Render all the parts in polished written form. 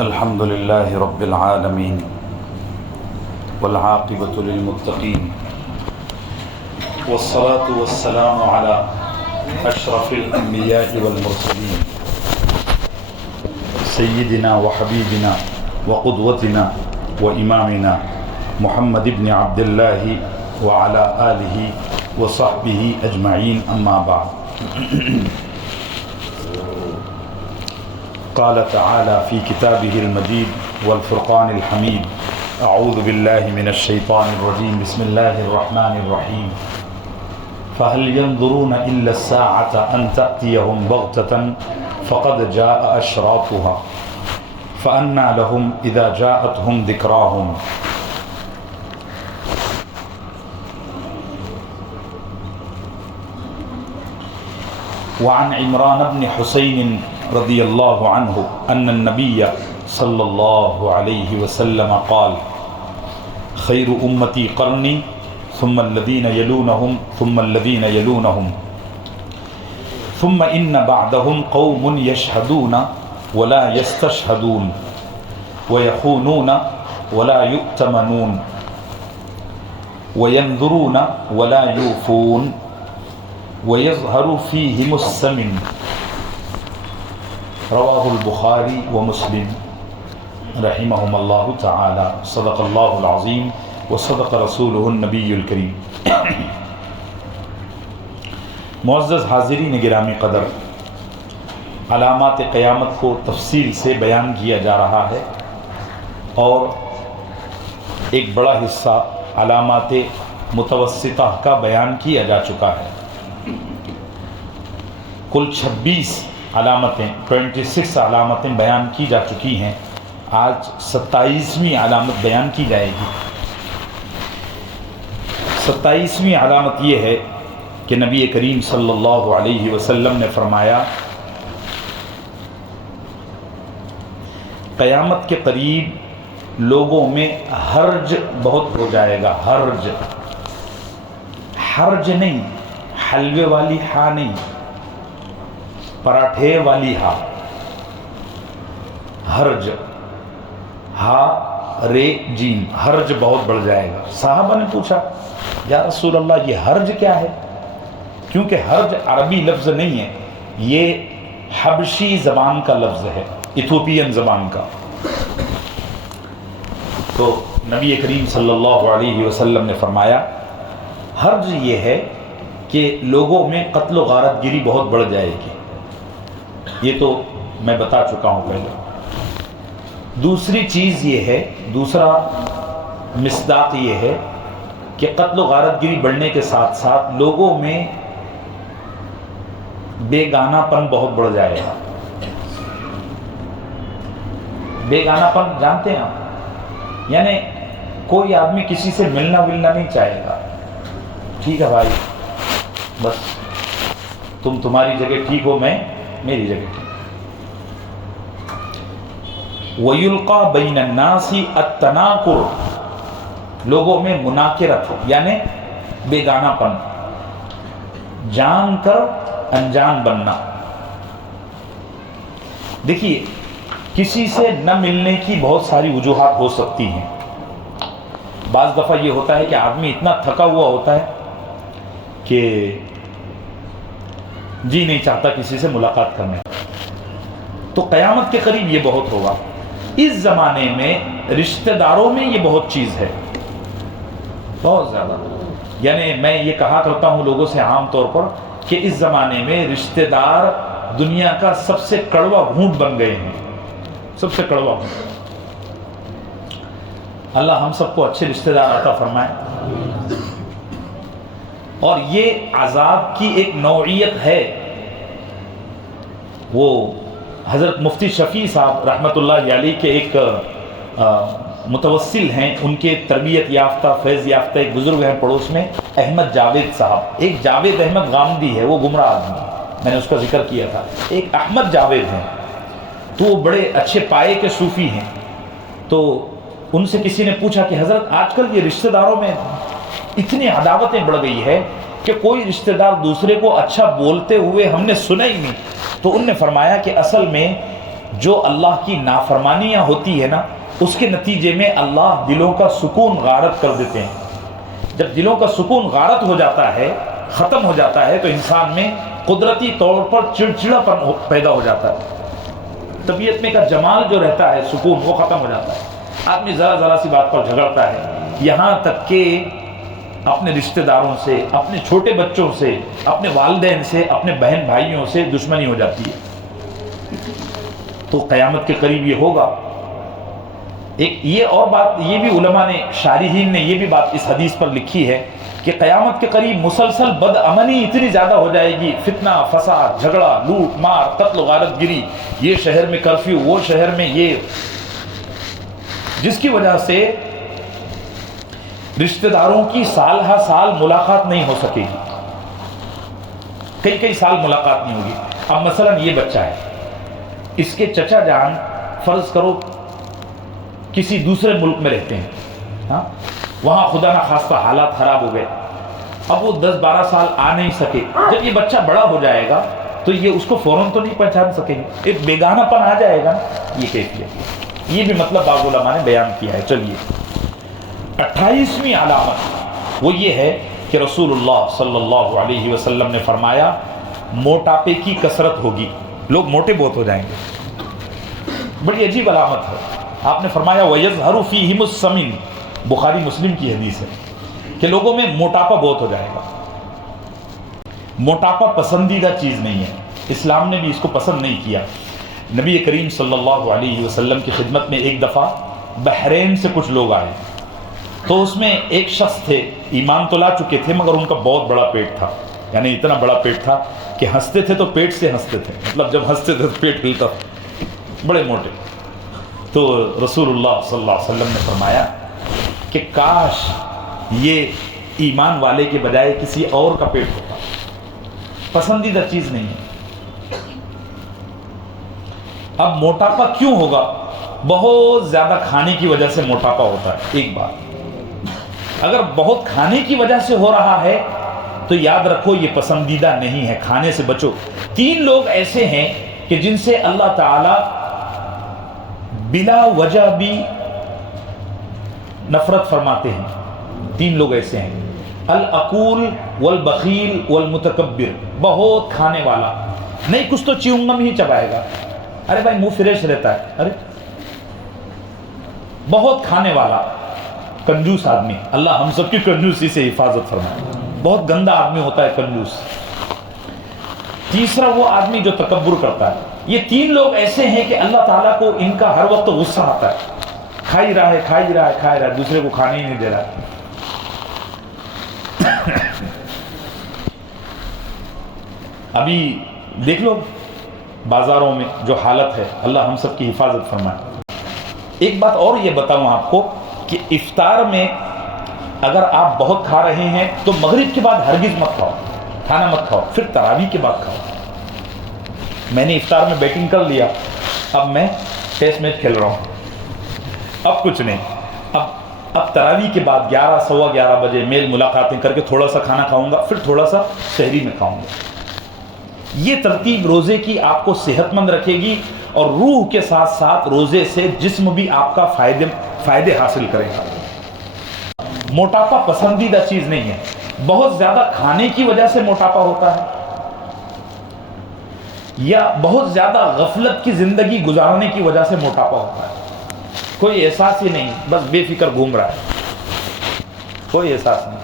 الحمد لله رب العالمين والعاقبة للمتقين والصلاة والسلام على أشرف الأنبياء والمرسلين سيدنا وحبيبنا وقدوتنا وإمامنا محمد بن عبد الله وعلى آله وصحبه أجمعين أما بعد قال تعالى في كتابه المجيد والفرقان الحميد أعوذ بالله من الشيطان الرجيم بسم الله الرحمن الرحيم فهل ينظرون إلا الساعة أن تأتيهم بغتة فقد جاء أشراطها فأنى لهم إذا جاءتهم ذكراهم وعن عمران بن حسين رضي الله عنه أن النبي صلى الله عليه وسلم قال خير أمتي قرني ثم الذين يلونهم ثم الذين يلونهم ثم إن بعدهم قوم يشهدون ولا يستشهدون ويخونون ولا يؤتمنون وينذرون ولا يوفون ويظهر فيهم السمن رواہ البخاری و مسلم رحمہم اللہ تعالی صدق اللہ العظیم و صدق رسولہ النبی الکریم۔ معزز حاضرین گرامی قدر، علامات قیامت کو تفصیل سے بیان کیا جا رہا ہے اور ایک بڑا حصہ علامات متوسطہ کا بیان کیا جا چکا ہے۔ کل 26 علامتیں 26 علامتیں بیان کی جا چکی ہیں، آج 27ویں علامت بیان کی جائے گی۔ 27ویں علامت یہ ہے کہ نبی کریم صلی اللہ علیہ وسلم نے فرمایا قیامت کے قریب لوگوں میں حرج بہت ہو جائے گا۔ حرج نہیں، حلوے والی ہا نہیں، پراٹھے والی ہا، حرج، ہا رے جیم، حرج بہت بڑھ جائے گا۔ صحابہ نے پوچھا یا رسول اللہ یہ حرج کیا ہے؟ کیونکہ حرج عربی لفظ نہیں ہے، یہ حبشی زبان کا لفظ ہے، ایتھوپین زبان کا۔ تو نبی کریم صلی اللہ علیہ وسلم نے فرمایا حرج یہ ہے کہ لوگوں میں قتل و غارت گیری بہت بڑھ جائے گی۔ یہ تو میں بتا چکا ہوں پہلے۔ دوسری چیز یہ ہے، دوسرا مصداق یہ ہے کہ قتل و غارت گیری بڑھنے کے ساتھ ساتھ لوگوں میں بیگانہ پن بہت بڑھ جائے گا۔ بیگانہ پن جانتے ہیں آپ؟ یعنی کوئی آدمی کسی سے ملنا نہیں چاہے گا۔ ٹھیک ہے بھائی، بس تم تمہاری جگہ ٹھیک ہو، میں میری جگہ ٹھیک۔ وَيُلْقَى بَيْنَ النَّاسِ التَّنَاكُرُ، لوگوں میں مناکرت یعنی بیگانہ پن، جان کر انجان بننا۔ دیکھیے کسی سے نہ ملنے کی بہت ساری وجوہات ہو سکتی ہیں۔ بعض دفعہ یہ ہوتا ہے کہ آدمی اتنا تھکا ہوا ہوتا ہے کہ جی نہیں چاہتا کسی سے ملاقات کرنے، تو قیامت کے قریب یہ بہت ہوگا۔ اس زمانے میں رشتہ داروں میں یہ بہت چیز ہے، بہت زیادہ۔ یعنی میں یہ کہا کرتا ہوں لوگوں سے عام طور پر کہ اس زمانے میں رشتہ دار دنیا کا سب سے کڑوا گھونٹ بن گئے ہیں، سب سے کڑوا گھونٹ۔ اللہ ہم سب کو اچھے رشتہ دار عطا فرمائے۔ اور یہ عذاب کی ایک نوعیت ہے۔ وہ حضرت مفتی شفیع صاحب رحمۃ اللہ علیہ کے ایک متوسل ہیں، ان کے تربیت یافتہ فیض یافتہ ایک بزرگ ہیں پڑوس میں، احمد جاوید صاحب۔ ایک جاوید احمد غامدی ہے، وہ گمراہ آدمی، میں نے اس کا ذکر کیا تھا۔ ایک احمد جاوید ہیں، تو وہ بڑے اچھے پائے کے صوفی ہیں۔ تو ان سے کسی نے پوچھا کہ حضرت آج کل یہ رشتہ داروں میں اتنی عداوتیں بڑھ گئی ہے کہ کوئی رشتہ دار دوسرے کو اچھا بولتے ہوئے ہم نے سنا ہی نہیں۔ تو ان نے فرمایا کہ اصل میں جو اللہ کی نافرمانیاں ہوتی ہے نا، اس کے نتیجے میں اللہ دلوں کا سکون غارت کر دیتے ہیں۔ جب دلوں کا سکون غارت ہو جاتا ہے، ختم ہو جاتا ہے، تو انسان میں قدرتی طور پر چڑچڑا پن پیدا ہو جاتا ہے، طبیعت میں کا جمال جو رہتا ہے، سکون، وہ ختم ہو جاتا ہے۔ آدمی ذرا سی بات پر جھگڑتا ہے، یہاں تک کہ اپنے رشتہ داروں سے، اپنے چھوٹے بچوں سے، اپنے والدین سے، اپنے بہن بھائیوں سے دشمنی ہو جاتی ہے۔ تو قیامت کے قریب یہ ہوگا۔ ایک یہ اور بات، یہ بھی علماء نے، شارحین نے یہ بھی بات اس حدیث پر لکھی ہے کہ قیامت کے قریب مسلسل بد امنی اتنی زیادہ ہو جائے گی، فتنہ، فساد، جھگڑا، لوٹ مار، قتل و غارت گری، یہ شہر میں کرفیو، وہ شہر میں یہ، جس کی وجہ سے رشتہ داروں کی سال ہر سال ملاقات نہیں ہو سکے گی، کئی سال ملاقات نہیں ہوگی۔ اب مثلا یہ بچہ ہے، اس کے چچا جان فرض کرو کسی دوسرے ملک میں رہتے ہیں، ہاں، وہاں خدا نخواستہ حالات خراب ہو گئے، اب وہ 10-12 سال آ نہیں سکے۔ جب یہ بچہ بڑا ہو جائے گا تو یہ اس کو فوراً تو نہیں پہچان سکیں گے، ایک بیگانہ پن آ جائے گا، یہ کیفیت، یہ بھی مطلب بعض علماء نے بیان کیا ہے۔ چلیے 28ویں علامت وہ یہ ہے کہ رسول اللہ صلی اللہ علیہ وسلم نے فرمایا موٹاپے کی کثرت ہوگی، لوگ موٹے بہت ہو جائیں گے۔ بڑی عجیب علامت ہے، آپ نے فرمایا وَيَظْهَرُ فِيهِمُ السَّمِنُ، بخاری مسلم کی حدیث ہے کہ لوگوں میں موٹاپا بہت ہو جائے گا۔ موٹاپا پسندیدہ چیز نہیں ہے، اسلام نے بھی اس کو پسند نہیں کیا۔ نبی کریم صلی اللہ علیہ وسلم کی خدمت میں ایک دفعہ بحرین سے کچھ لوگ آئے، تو اس میں ایک شخص تھے، ایمان تو لا چکے تھے مگر ان کا بہت بڑا پیٹ تھا، یعنی اتنا بڑا پیٹ تھا کہ ہنستے تھے تو پیٹ سے ہنستے تھے، مطلب جب ہنستے تھے تو پیٹ ہلتا تھا، بڑے موٹے۔ تو رسول اللہ صلی اللہ علیہ وسلم نے فرمایا کہ کاش یہ ایمان والے کے بجائے کسی اور کا پیٹ ہوتا، پسندیدہ چیز نہیں ہے۔ اب موٹاپا کیوں ہوگا؟ بہت زیادہ کھانے کی وجہ سے موٹاپا ہوتا ہے۔ ایک بات، اگر بہت کھانے کی وجہ سے ہو رہا ہے تو یاد رکھو یہ پسندیدہ نہیں ہے، کھانے سے بچو۔ 3 لوگ ایسے ہیں کہ جن سے اللہ تعالی بلا وجہ بھی نفرت فرماتے ہیں۔ 3 لوگ ایسے ہیں، الاکول والبخیل والمتکبر، بہت کھانے والا، نہیں کچھ تو چیونگم ہی چبائے گا، ارے بھائی منہ فریش رہتا ہے، ارے بہت کھانے والا، کنجوس آدمی، اللہ ہم سب کی کنجوسی سے حفاظت فرمائے، بہت گندا آدمی ہوتا ہے کنجوس۔ تیسرا وہ آدمی جو تکبر کرتا ہے۔ یہ 3 لوگ ایسے ہیں کہ اللہ تعالیٰ کو ان کا ہر وقت غصہ آتا ہے، کھا ہی رہا ہے، دوسرے کو کھانے ہی نہیں دے رہا ہے۔ ابھی دیکھ لو بازاروں میں جو حالت ہے، اللہ ہم سب کی حفاظت فرمائے۔ ایک بات اور یہ بتاؤں آپ کو کہ افطار میں اگر آپ بہت کھا رہے ہیں تو مغرب کے بعد ہرگز مت کھاؤ، کھانا مت کھاؤ، پھر تراویح کے بعد کھاؤ۔ میں نے افطار میں بیٹنگ کر لیا، اب میں ٹیسٹ میچ کھیل رہا ہوں، اب کچھ نہیں، اب تراویح کے بعد 11 سوا 11 بجے میل ملاقاتیں کر کے تھوڑا سا کھانا کھاؤں گا، پھر تھوڑا سا سحری میں کھاؤں گا۔ یہ ترتیب روزے کی آپ کو صحت مند رکھے گی، اور روح کے ساتھ ساتھ روزے سے جسم بھی آپ کا فائدے حاصل کرے گا۔ موٹاپا پسندیدہ چیز نہیں ہے۔ بہت زیادہ کھانے کی وجہ سے موٹاپا ہوتا ہے، یا بہت زیادہ غفلت کی زندگی گزارنے کی وجہ سے موٹاپا ہوتا ہے۔ کوئی احساس ہی نہیں، بس بے فکر گھوم رہا ہے، کوئی احساس نہیں۔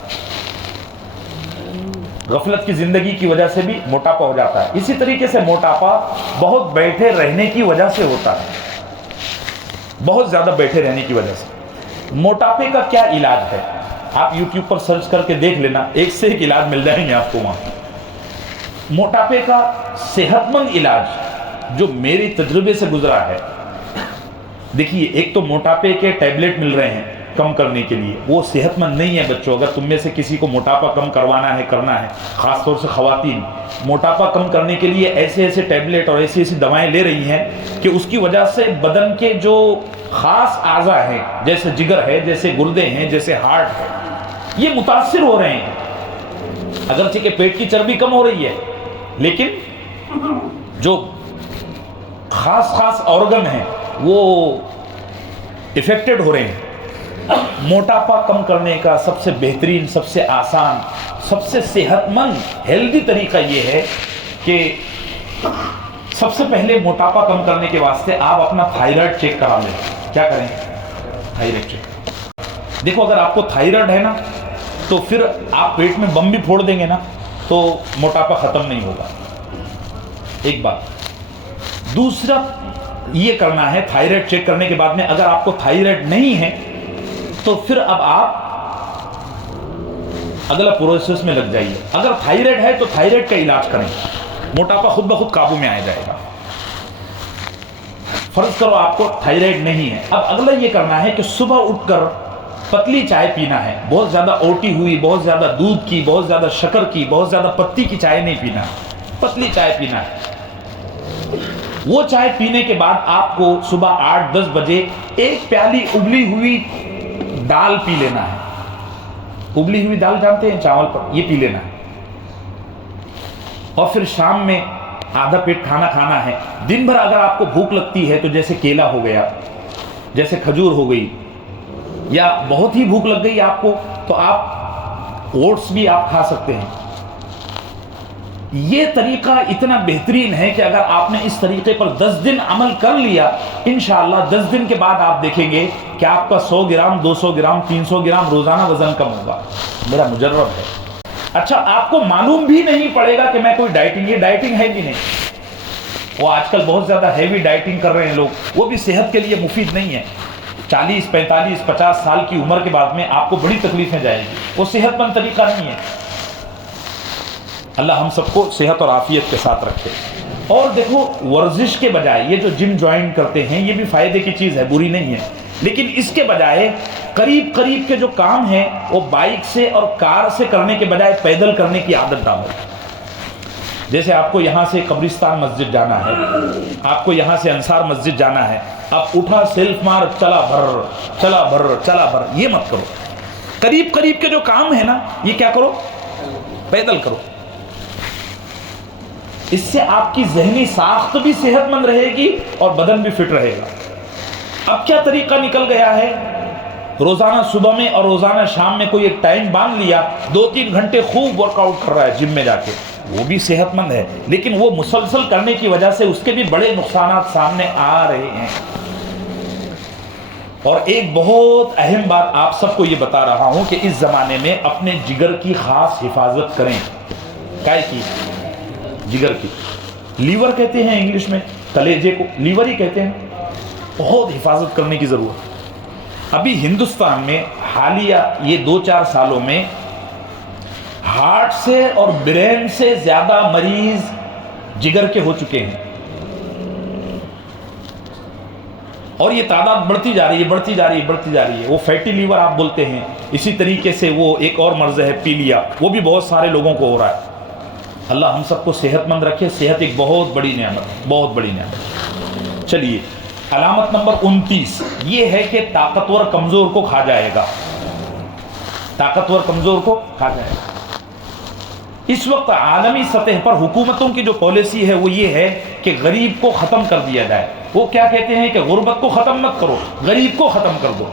غفلت کی زندگی کی وجہ سے بھی موٹاپا ہو جاتا ہے۔ اسی طریقے سے موٹاپا بہت بیٹھے رہنے کی وجہ سے ہوتا ہے، بہت زیادہ بیٹھے رہنے کی وجہ سے۔ موٹاپے کا کیا علاج ہے؟ آپ یوٹیوب پر سرچ کر کے دیکھ لینا، ایک سے ایک علاج مل جائیں گے آپ کو وہاں۔ موٹاپے کا صحت مند علاج جو میری تجربے سے گزرا ہے، دیکھیے، ایک تو موٹاپے کے ٹیبلٹ مل رہے ہیں کم کرنے کے لیے، وہ صحت مند نہیں ہے بچوں۔ اگر تم میں سے کسی کو موٹاپا کم کروانا ہے، خاص طور سے خواتین موٹاپا کم کرنے کے لیے ایسے ٹیبلٹ اور ایسی دوائیں لے رہی ہیں کہ اس کی وجہ سے بدن کے جو خاص اعضاء ہیں، جیسے جگر ہے، جیسے گردے ہیں، جیسے ہارٹ ہے، یہ متاثر ہو رہے ہیں۔ اگرچہ کہ پیٹ کی چربی کم ہو رہی ہے، لیکن جو خاص آرگن ہیں وہ افیکٹڈ ہو رہے ہیں. موٹاپا کم کرنے کا سب سے بہترین، سب سے آسان، سب سے صحت مند ہیلدی طریقہ یہ ہے کہ سب سے پہلے موٹاپا کم کرنے کے واسطے آپ اپنا تھائرائیڈ چیک کرا لیں. کیا کریں؟ Thyroid check. دیکھو اگر آپ کو تھائرائیڈ ہے نا تو پھر آپ پیٹ میں بم بھی پھوڑ دیں گے نا تو موٹاپا ختم نہیں ہوگا. ایک بات. دوسرا یہ کرنا ہے تھائرائیڈ چیک کرنے کے بعد میں اگر آپ کو تھائرائیڈ نہیں ہے تو پھر اب آپ اگلا پروسیس میں لگ جائیے. اگر تھائرائیڈ ہے تو تھائرائیڈ کا علاج کریں، موٹاپا خود بخود قابو میں آ جائے گا. فرض کرو آپ کو تھائرائیڈ نہیں ہے، اب اگلا یہ کرنا ہے کہ صبح اٹھ کر پتلی چائے پینا ہے. بہت زیادہ اوٹی ہوئی، بہت زیادہ دودھ کی، بہت زیادہ شکر کی، بہت زیادہ پتی کی چائے نہیں پینا، پتلی چائے پینا ہے. وہ چائے پینے کے بعد آپ کو صبح 8-10 بجے ایک پیالی ابلی ہوئی دال پی لینا ہے. ابلی ہوئی دال جانتے ہیں؟ چاول پر، یہ پی لینا ہے. اور پھر شام میں آدھا پیٹ کھانا کھانا ہے. دن بھر اگر آپ کو بھوک لگتی ہے تو جیسے کیلا ہو گیا، جیسے کھجور ہو گئی، یا بہت ہی بھوک لگ گئی آپ کو تو آپ اوٹس بھی آپ کھا سکتے ہیں. یہ طریقہ اتنا بہترین ہے کہ اگر آپ نے اس طریقے پر 10 دن عمل کر لیا، انشاءاللہ 10 دن کے بعد آپ دیکھیں گے کہ آپ کا 100 گرام، 200 گرام، 300 گرام روزانہ وزن کم ہوگا. میرا مجرب ہے. اچھا، آپ کو معلوم بھی نہیں پڑے گا کہ میں کوئی ڈائٹنگ، یہ ڈائٹنگ ہے بھی نہیں. وہ آج کل بہت زیادہ ہیوی ڈائٹنگ کر رہے ہیں لوگ، وہ بھی صحت کے لیے مفید نہیں ہے. 40، 45، 50 سال کی عمر کے بعد میں آپ کو بڑی تکلیفیں جائیں گی. وہ صحت مند طریقہ نہیں ہے. اللہ ہم سب کو صحت اور عافیت کے ساتھ رکھے. اور دیکھو، ورزش کے بجائے یہ جو جم جوائن کرتے ہیں یہ بھی فائدے کی چیز ہے، بری نہیں ہے، لیکن اس کے بجائے قریب کے جو کام ہیں وہ بائک سے اور کار سے کرنے کے بجائے پیدل کرنے کی عادت ڈالو. جیسے آپ کو یہاں سے قبرستان مسجد جانا ہے، آپ کو یہاں سے انصار مسجد جانا ہے، آپ اٹھا سیلف مار چلا بھر، یہ مت کرو. قریب کے جو کام ہے نا یہ کیا کرو؟ پیدل کرو. اس سے آپ کی ذہنی ساخت بھی صحت مند رہے گی اور بدن بھی فٹ رہے گا. اب کیا طریقہ نکل گیا ہے، روزانہ صبح میں اور روزانہ شام میں کوئی ایک ٹائم باندھ لیا، 2-3 گھنٹے خوب ورک آؤٹ کر رہا ہے جم میں جا کے، وہ بھی صحت مند ہے، لیکن وہ مسلسل کرنے کی وجہ سے اس کے بھی بڑے نقصانات سامنے آ رہے ہیں. اور ایک بہت اہم بات آپ سب کو یہ بتا رہا ہوں کہ اس زمانے میں اپنے جگر کی خاص حفاظت کریں. کائے کی؟ جگر کی. لیور کہتے ہیں انگلش میں، کلیجے کو لیور ہی کہتے ہیں. بہت حفاظت کرنے کی ضرورت. ابھی ہندوستان میں حالیہ یہ 2-4 سالوں میں ہارٹ سے اور برین سے زیادہ مریض جگر کے ہو چکے ہیں، اور یہ تعداد بڑھتی جا رہی ہے. وہ فیٹی لیور آپ بولتے ہیں. اسی طریقے سے وہ ایک اور مرض ہے پیلیا، وہ بھی بہت سارے لوگوں کو ہو رہا ہے. اللہ ہم سب کو صحت مند رکھے. صحت ایک بہت بڑی نعمت. چلیے، علامت نمبر 29 یہ ہے کہ طاقتور کمزور کو کھا جائے گا. اس وقت عالمی سطح پر حکومتوں کی جو پالیسی ہے وہ یہ ہے کہ غریب کو ختم کر دیا جائے. وہ کیا کہتے ہیں کہ غربت کو ختم مت کرو، غریب کو ختم کر دو،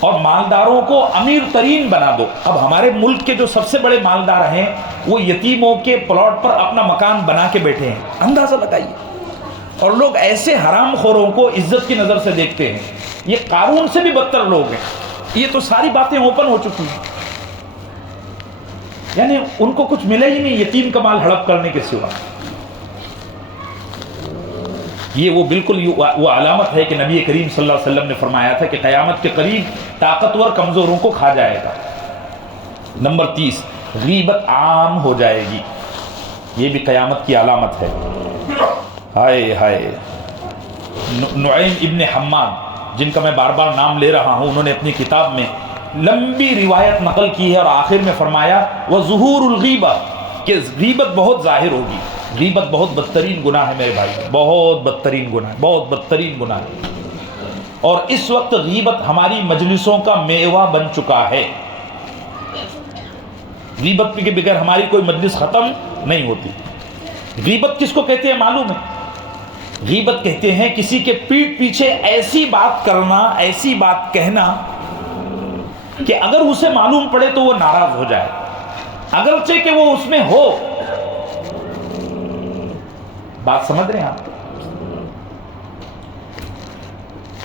اور مالداروں کو امیر ترین بنا دو. اب ہمارے ملک کے جو سب سے بڑے مالدار ہیں وہ یتیموں کے پلاٹ پر اپنا مکان بنا کے بیٹھے ہیں. اندازہ لگائیے. اور لوگ ایسے حرام خوروں کو عزت کی نظر سے دیکھتے ہیں. یہ قارون سے بھی بدتر لوگ ہیں. یہ تو ساری باتیں اوپن ہو چکی ہیں. یعنی ان کو کچھ ملے ہی نہیں یتیم کا مال ہڑپ کرنے کے سوا. یہ وہ بالکل وہ علامت ہے کہ نبی کریم صلی اللہ علیہ وسلم نے فرمایا تھا کہ قیامت کے قریب طاقتور کمزوروں کو کھا جائے گا. نمبر 30 غیبت عام ہو جائے گی. یہ بھی قیامت کی علامت ہے. ہائے نعیم ابن حماد، جن کا میں بار بار نام لے رہا ہوں، انہوں نے اپنی کتاب میں لمبی روایت نقل کی ہے اور آخر میں فرمایا وظہور الغیبہ، کہ غیبت بہت ظاہر ہوگی. غیبت بہت بدترین گناہ ہے میرے بھائی، بہت بدترین گناہ ہے. اور اس وقت غیبت ہماری مجلسوں کا میوہ بن چکا ہے. غیبت کے بغیر ہماری کوئی مجلس ختم نہیں ہوتی. غیبت کس کو کہتے ہیں معلوم ہے؟ غیبت کہتے ہیں کسی کے پیٹھ پیچھے ایسی بات کرنا، ایسی بات کہنا کہ اگر اسے معلوم پڑے تو وہ ناراض ہو جائے، اگرچہ کہ وہ اس میں ہو۔ بات سمجھ رہے ہیں آپ؟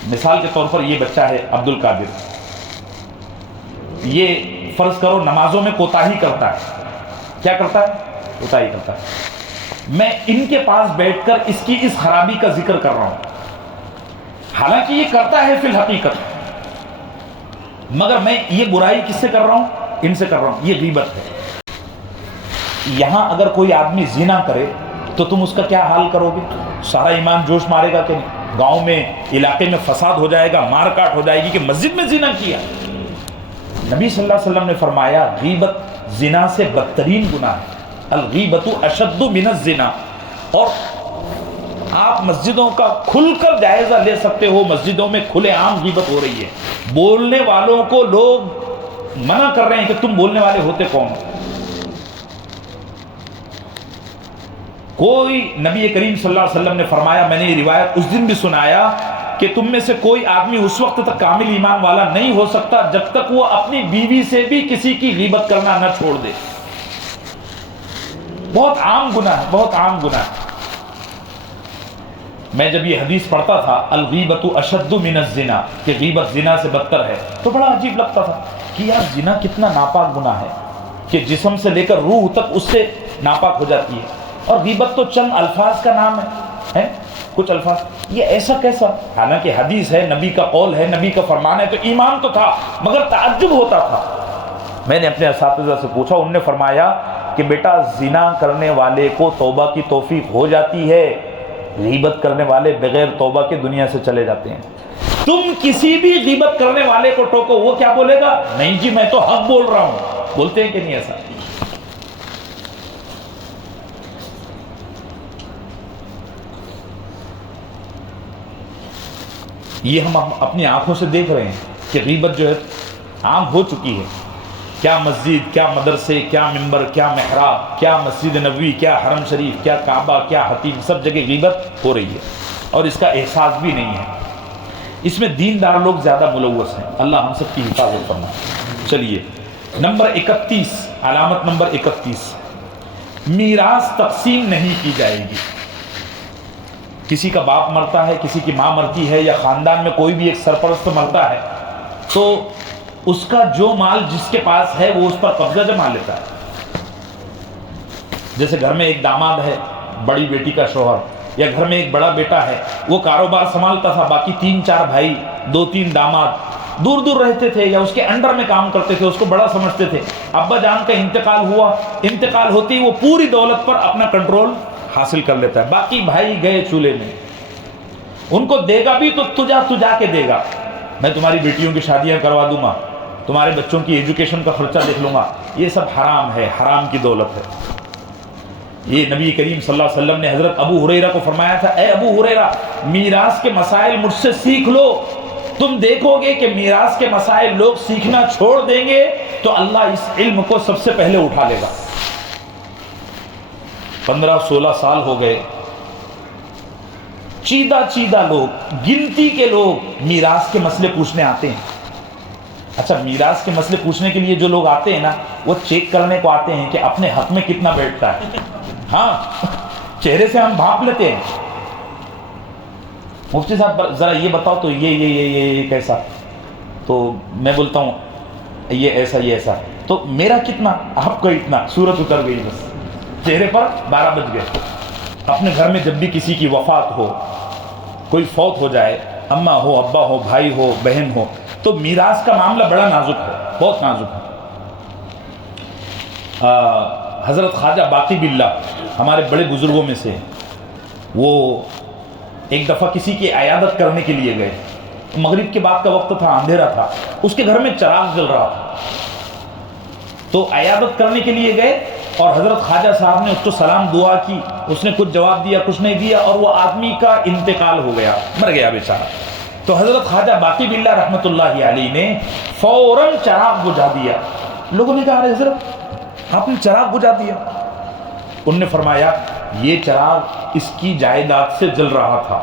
مثال کے طور پر یہ بچہ ہے عبد القادر، یہ فرض کرو نمازوں میں کوتاہی کرتا ہے۔ کیا کرتا ہے؟ کوتاہی کرتا ہے۔ میں ان کے پاس بیٹھ کر اس کی اس خرابی کا ذکر کر رہا ہوں، حالانکہ یہ کرتا ہے فی الحقیقت، مگر میں یہ برائی کس سے کر رہا ہوں؟ ان سے کر رہا ہوں۔ یہ غیبت ہے۔ یہاں اگر کوئی آدمی زنا کرے تو تم اس کا کیا حال کرو گے؟ سارا ایمان جوش مارے گا کہ نہیں؟ گاؤں میں، علاقے میں فساد ہو جائے گا، مار کاٹ ہو جائے گی کہ مسجد میں زنا کیا۔ نبی صلی اللہ علیہ وسلم نے فرمایا غیبت زنا سے بدترین گناہ ہے، الغیبت اشد من الزنا۔ اور آپ مسجدوں کا کھل کر جائزہ لے سکتے ہو، مسجدوں میں کھلے عام غیبت ہو رہی ہے، بولنے والوں کو لوگ منع کر رہے ہیں کہ تم بولنے والے ہوتے کون ہو۔ کوئی نبی کریم صلی اللہ علیہ وسلم نے فرمایا، میں نے یہ روایت اس دن بھی سنایا کہ تم میں سے کوئی آدمی اس وقت تک کامل ایمان والا نہیں ہو سکتا جب تک وہ اپنی بیوی سے بھی کسی کی غیبت کرنا نہ چھوڑ دے۔ بہت عام گناہ ہے، بہت عام گناہ ہے۔ میں جب یہ حدیث پڑھتا تھا الغیبت اشد من الزنا، کہ غیبت زنا سے بدتر ہے، تو بڑا عجیب لگتا تھا کہ یار زنا کتنا ناپاک گناہ ہے کہ جسم سے لے کر روح تک اس سے ناپاک ہو جاتی ہے، اور غیبت تو چند الفاظ کا نام ہے کچھ الفاظ، یہ ایسا کیسا؟ حالانکہ حدیث ہے، نبی کا قول ہے، نبی کا فرمان ہے، تو ایمان تو تھا، مگر تعجب ہوتا تھا۔ میں نے اپنے اساتذہ سے پوچھا، انہوں نے فرمایا کہ بیٹا زنا کرنے والے کو توبہ کی توفیق ہو جاتی ہے، غیبت کرنے والے بغیر توبہ کے دنیا سے چلے جاتے ہیں۔ تم کسی بھی غیبت کرنے والے کو ٹوکو، وہ کیا بولے گا؟ نہیں جی میں تو حق بول رہا ہوں۔ بولتے ہیں کہ نہیں ایسا؟ یہ ہم اپنی آنکھوں سے دیکھ رہے ہیں کہ غیبت جو ہے عام ہو چکی ہے۔ کیا مسجد، کیا مدرسے، کیا منبر، کیا محراب، کیا مسجد نبوی، کیا حرم شریف، کیا کعبہ، کیا حتیم، سب جگہ غیبت ہو رہی ہے اور اس کا احساس بھی نہیں ہے۔ اس میں دیندار لوگ زیادہ ملوث ہیں، اللہ ہم سب کی حفاظت فرمائے۔ چلیے نمبر 31، علامت نمبر 31، میراث تقسیم نہیں کی جائے گی۔ کسی کا باپ مرتا ہے، کسی کی ماں مرتی ہے، یا خاندان میں کوئی بھی ایک سرپرست مرتا ہے، تو اس کا جو مال جس کے پاس ہے وہ اس پر قبضہ جما لیتا ہے۔ جیسے گھر میں ایک داماد ہے، بڑی بیٹی کا شوہر، یا گھر میں ایک بڑا بیٹا ہے، وہ کاروبار سنبھالتا تھا، باقی 3-4 بھائی، 2-3 داماد دور دور رہتے تھے یا اس کے انڈر میں کام کرتے تھے، اس کو بڑا سمجھتے تھے۔ ابا جان کا انتقال ہوا، انتقال ہوتی وہ پوری دولت پر اپنا کنٹرول حاصل کر لیتا ہے، باقی بھائی گئے چولہے میں۔ ان کو دے گا بھی تو تجا کے دے گا، میں تمہاری بیٹیوں کی شادیاں کروا دوں گا، تمہارے بچوں کی ایجوکیشن کا خرچہ دیکھ لوں گا۔ یہ سب حرام ہے، حرام کی دولت ہے۔ یہ نبی کریم صلی اللہ علیہ وسلم نے حضرت ابو ہریرہ کو فرمایا تھا، اے ابو ہریرہ میراث کے مسائل مجھ سے سیکھ لو، تم دیکھو گے کہ میراث کے مسائل لوگ سیکھنا چھوڑ دیں گے تو اللہ اس علم کو سب سے پہلے اٹھا لے گا۔ 15-16 سال ہو گئے، چیدہ لوگ، گنتی کے لوگ میراث کے مسئلے پوچھنے آتے ہیں۔ اچھا میراث کے مسئلے پوچھنے کے لیے جو لوگ آتے ہیں نا، وہ چیک کرنے کو آتے ہیں کہ اپنے حق میں کتنا بیٹھتا ہے۔ ہاں چہرے سے ہم بھاپ لیتے ہیں، مفتی صاحب ذرا یہ بتاؤ تو یہ کیسا، تو میں بولتا ہوں یہ ایسا یہ ایسا، تو میرا کتنا، آپ کا اتنا، صورت اتر گئی، بس چہرے پر 12 بج گئے۔ اپنے گھر میں جب بھی کسی کی وفات ہو، کوئی فوت ہو جائے، اماں ہو، ابا ہو، بھائی ہو، بہن ہو، تو میراث کا معاملہ بڑا نازک ہے، بہت نازک ہے۔ حضرت خواجہ باقی باللہ ہمارے بڑے بزرگوں میں سے، وہ ایک دفعہ کسی کی عیادت کرنے کے لیے گئے، مغرب کے بعد کا وقت تھا، اندھیرا تھا، اس کے گھر میں چراغ جل رہا تھا، تو عیادت کرنے کے لیے گئے اور حضرت خواجہ صاحب نے اس کو سلام دعا کی، اس نے کچھ جواب دیا، کچھ نہیں دیا، اور وہ آدمی کا انتقال ہو گیا، مر گیا بیچارہ۔ تو حضرت خواجہ باقی باللہ رحمۃ اللہ علیہ نے فوراً چراغ بجھا دیا۔ لوگوں نے کہا ارے حضرت آپ نے چراغ بجھا دیا؟ انہوں نے فرمایا یہ چراغ اس کی جائیداد سے جل رہا تھا،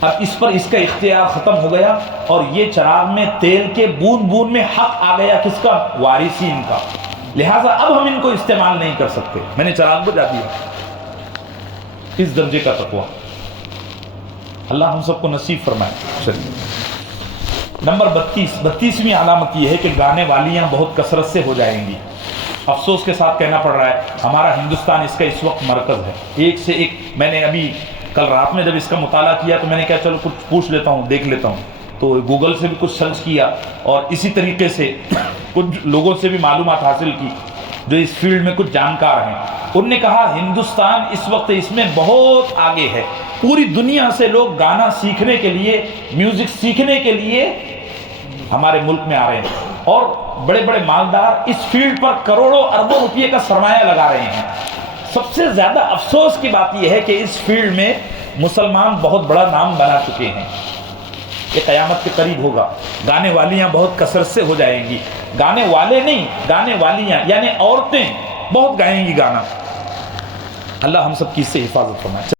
اب اس پر اس کا اختیار ختم ہو گیا، اور یہ چراغ میں تیل کے بوند بوند میں حق آ گیا کس کا؟ وارثین کا، لہٰذا اب ہم ان کو استعمال نہیں کر سکتے، میں نے چراغ بجھا دیا۔ اس درجے کا تقویٰ اللہ ہم سب کو نصیب فرمائے۔ چلیے نمبر 32ویں علامت یہ ہے کہ گانے والیاں بہت کثرت سے ہو جائیں گی۔ افسوس کے ساتھ کہنا پڑ رہا ہے ہمارا ہندوستان اس کا اس وقت مرکز ہے، ایک سے ایک۔ میں نے ابھی کل رات میں جب اس کا مطالعہ کیا تو میں نے کہا چلو کچھ پوچھ لیتا ہوں، دیکھ لیتا ہوں، تو گوگل سے بھی کچھ سرچ کیا اور اسی طریقے سے کچھ لوگوں سے بھی معلومات حاصل کی جو اس فیلڈ میں کچھ جانکار ہیں۔ انہوں نے کہا ہندوستان اس وقت اس میں بہت آگے ہے، پوری دنیا سے لوگ گانا سیکھنے کے لیے، میوزک سیکھنے کے لیے ہمارے ملک میں آ رہے ہیں، اور بڑے بڑے مالدار اس فیلڈ پر کروڑوں اربوں روپئے کا سرمایہ لگا رہے ہیں۔ سب سے زیادہ افسوس کی بات یہ ہے کہ اس فیلڈ میں مسلمان بہت بڑا نام بنا چکے ہیں۔ یہ قیامت کے قریب ہوگا، گانے والیاں بہت کثرت سے ہو جائیں گی، گانے والے نہیں، گانے والیاں یعنی عورتیں بہت گائیں گی گانا۔ اللہ ہم سب کی اس سے حفاظت فرمائے۔